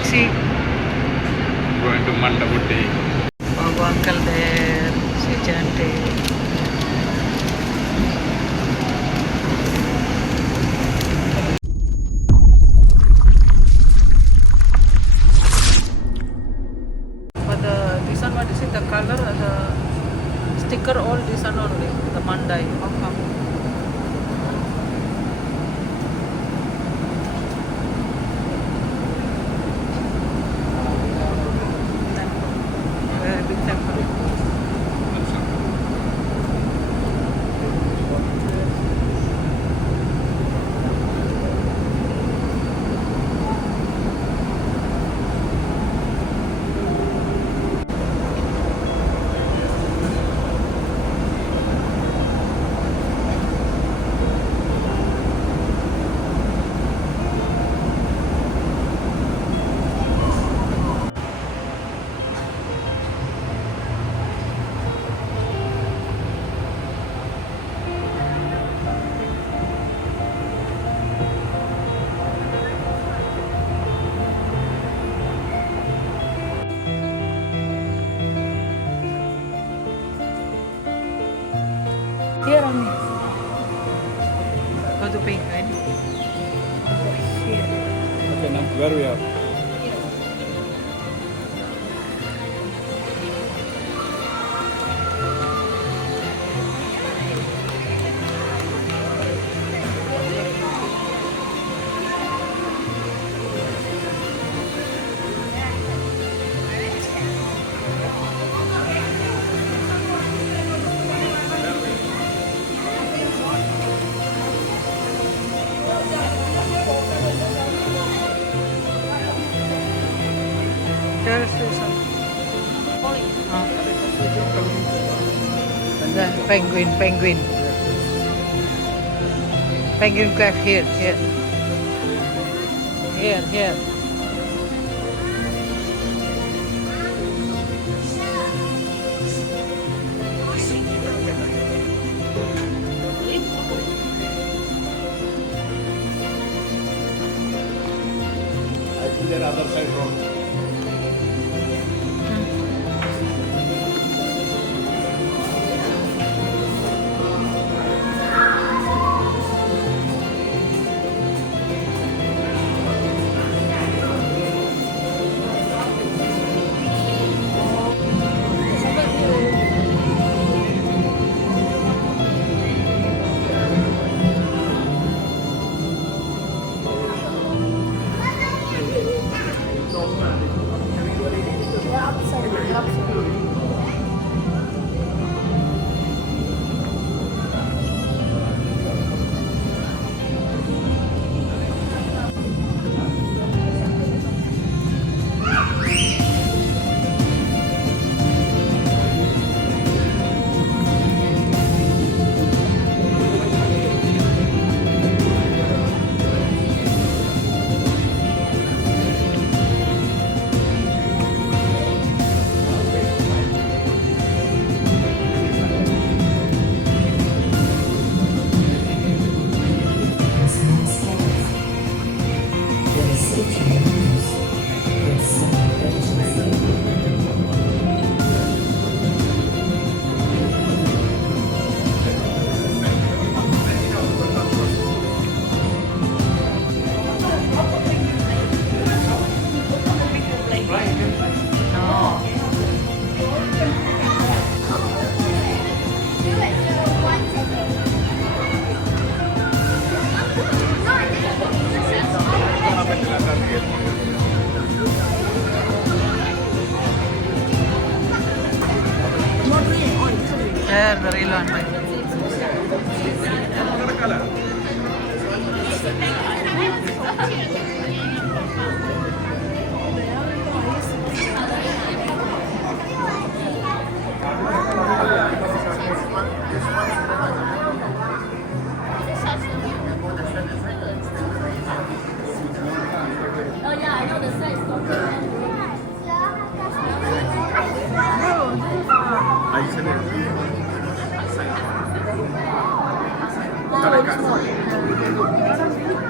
taxi. Going to Mandavutti. Oh, uncle there. She's auntie. But this one, what is it? The color, the sticker, all this one only. The Mandai. How come? Very big temple. Here only. Go to penguin. Here. Okay, now where we are? There is this one. The penguin. Penguin crack here. Here. I think there other side road. There, the real one.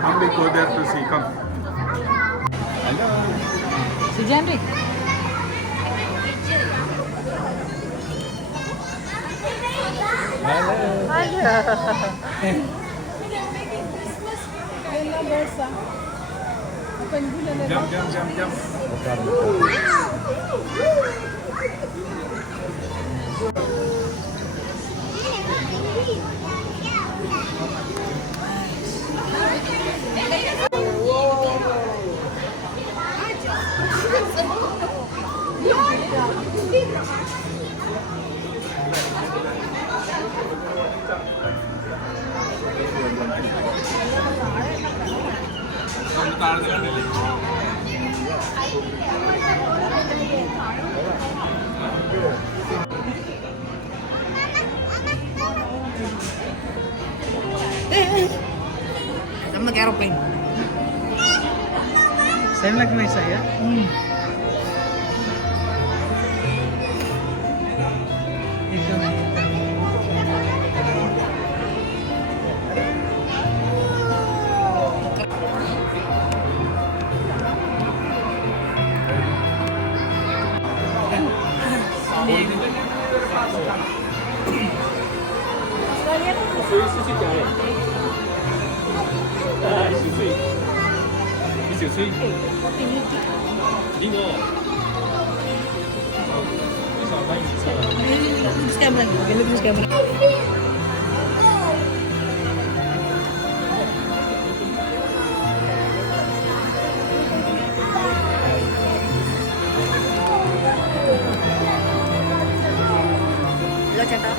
How many go there to see? Come. Hello. Janri. Jump. Come the aeroplane. Same like my side, yeah? This camera. Okay, look at this camera. Hello, Chata.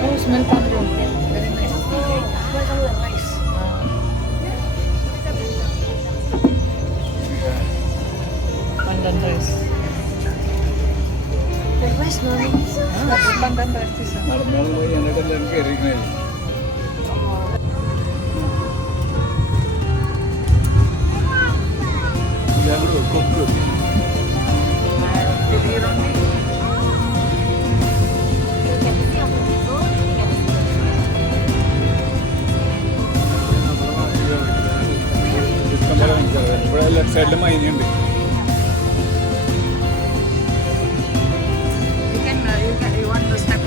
Oh, smell pandan. Very nice. Pandan rice. Rice, mommy. Pandan rice this one. ഇവിടെ left സൈഡിൽ മൈനുണ്ട്. You want to step.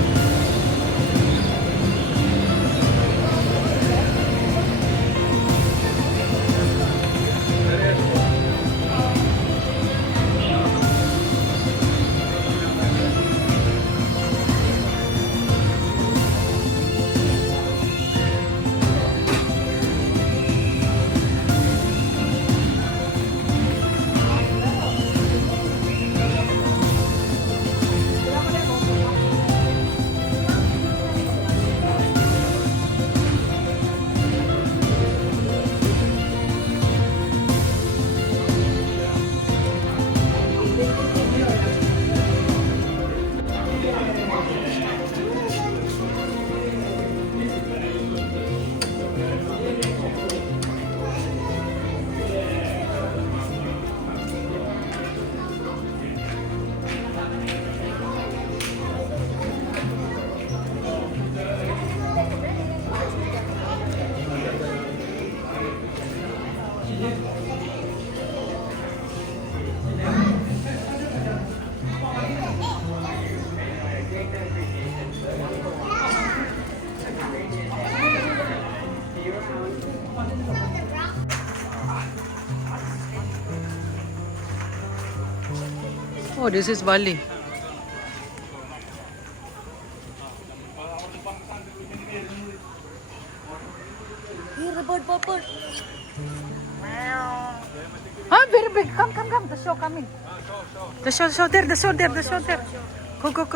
Oh, this is Bali. Here, the Bird. Ah, very big. Come. The show coming. The show there. Go.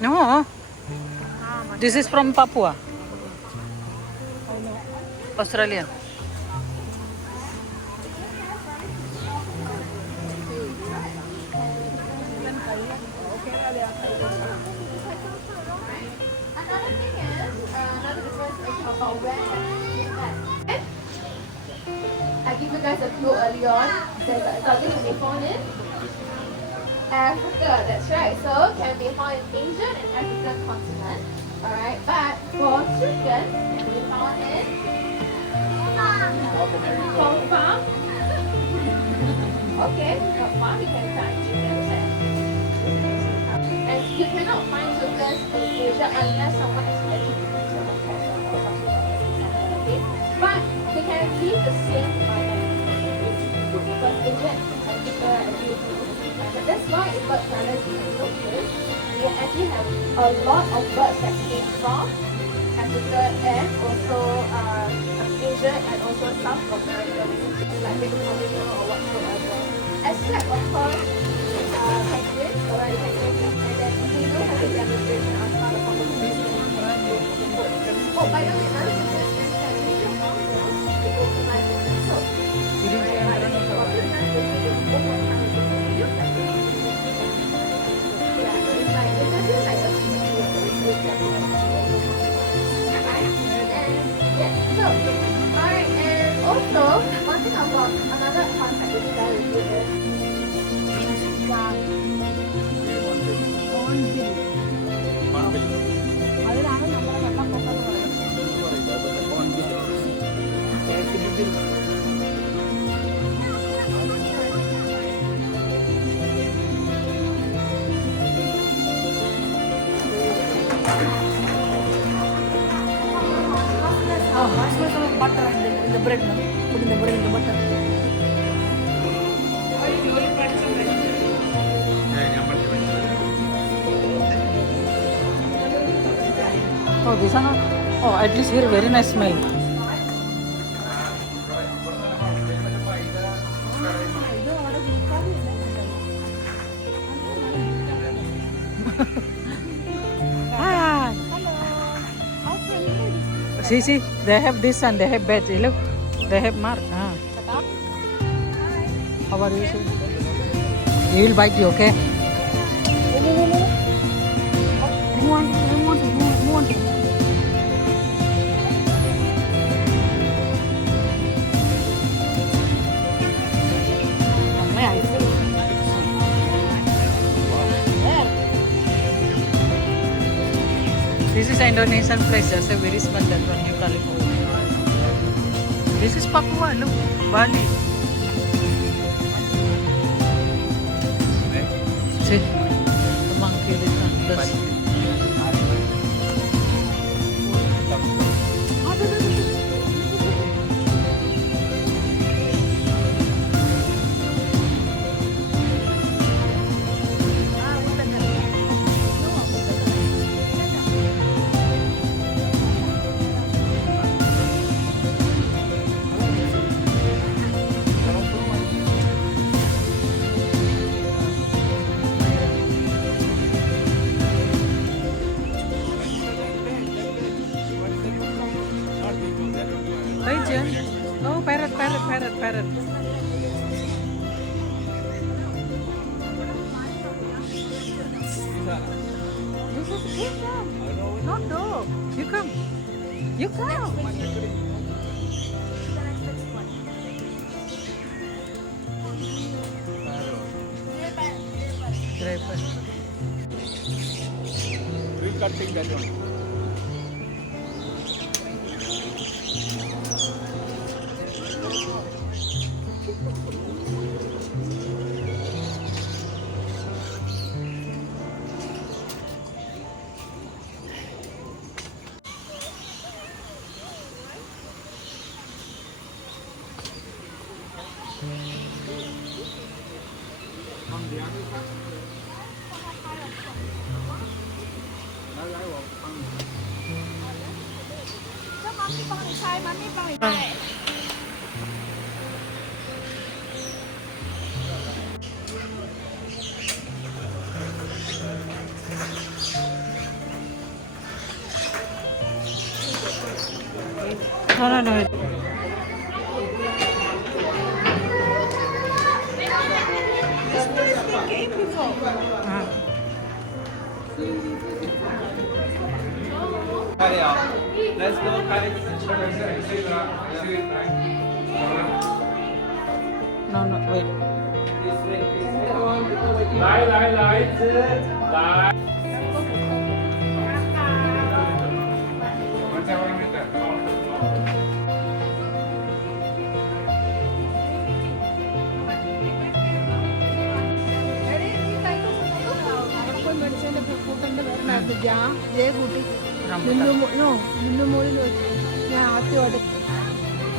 No. This is from Papua. Australia. Another thing is, another difference is about when I give you guys a clue early on. There's something can be found in Africa, that's right. So can be found in Asian and African continent. Alright, but for chicken can be found in Hong Kong. Okay, Hong Kong you can find chickens. And you cannot find chickens in Asia unless someone is ready to eat them. Okay, but they can leave the same because Asia and Africa and but that's why in birdparadise if you notice, we actually have a lot of birds that came from Africa and also Asia and also South America, like maybe Colorado or whatsoever. Except of course penguins, alright, penguins, and then we do have a demonstration on how the conversation. Oh, by the way, another difference is that we still found them to organize the show. Alright, and also one thing about another concept which is very good is Butter in the bread, no? Put in the bread in the butter. Oh, this one. Oh, at least here very nice smell. Hi. See, they have this and they have badge. Look, they have mark. How are you, sir? He will bite you, okay? Move on. This is Indonesian place, just a very small that one, New California. This is Papua, look, Bali. See, the monkey with the pigeon. Oh, parrot. This is pigeon, not dog. You come. Recutting that one. On the other side. No. Let's go. No, wait.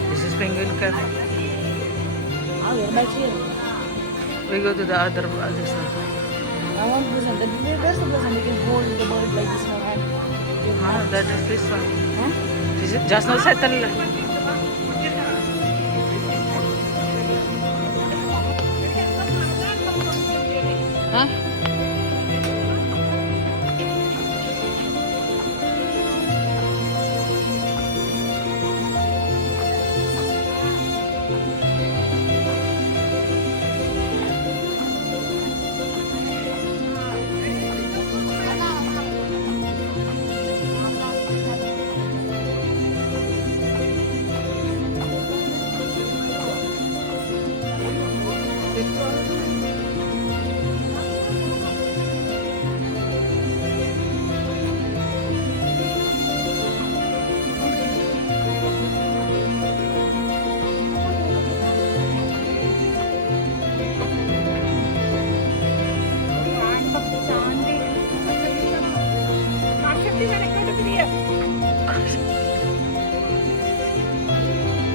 This is penguin cafe. We go to the other side. I want this one. There's the person you can hold the bird like this one. That is this one. Huh? This is just now settle. Huh?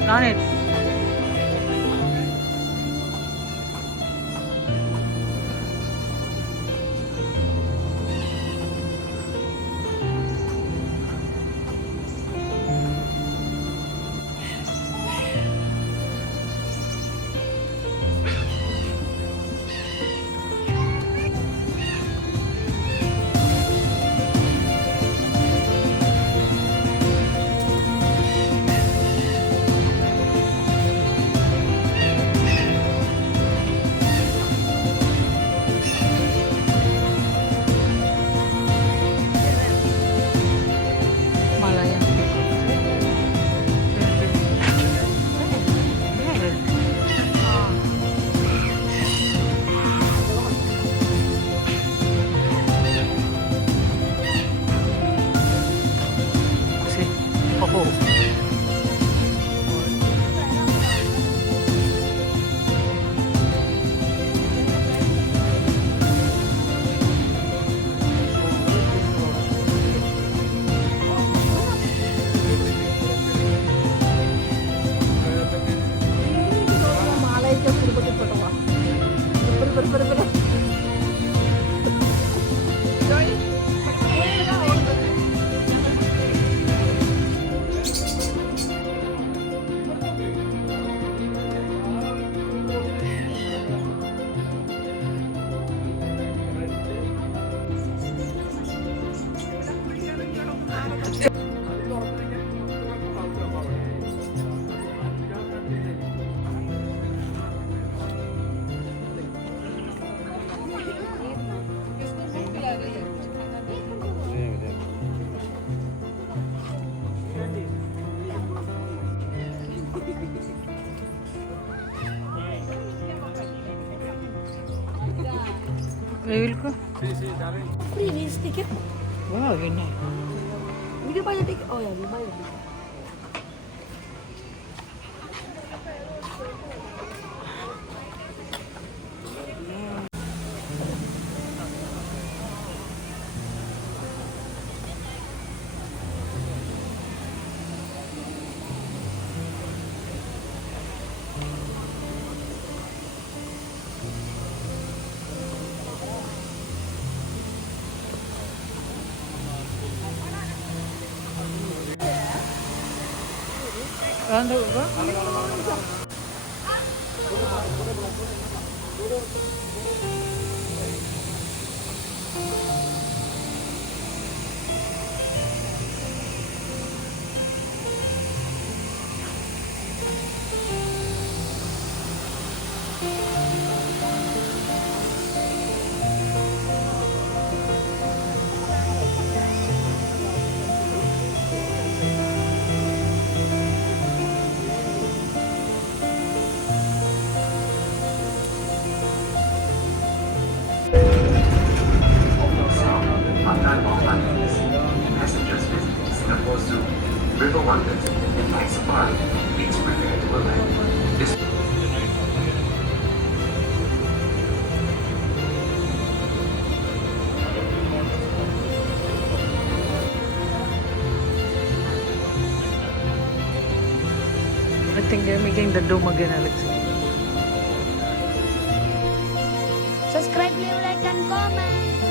On it. We will go. Free this ticket. Wow, very nice. Did you buy the ticket? Oh yeah, we buy the ticket. Ano ba? Passengers visit Singapore Zoo, River Wonders, and Night Safari, please prepare to alight. This I think they're making the dome again, Alex. Subscribe, leave, like, and comment.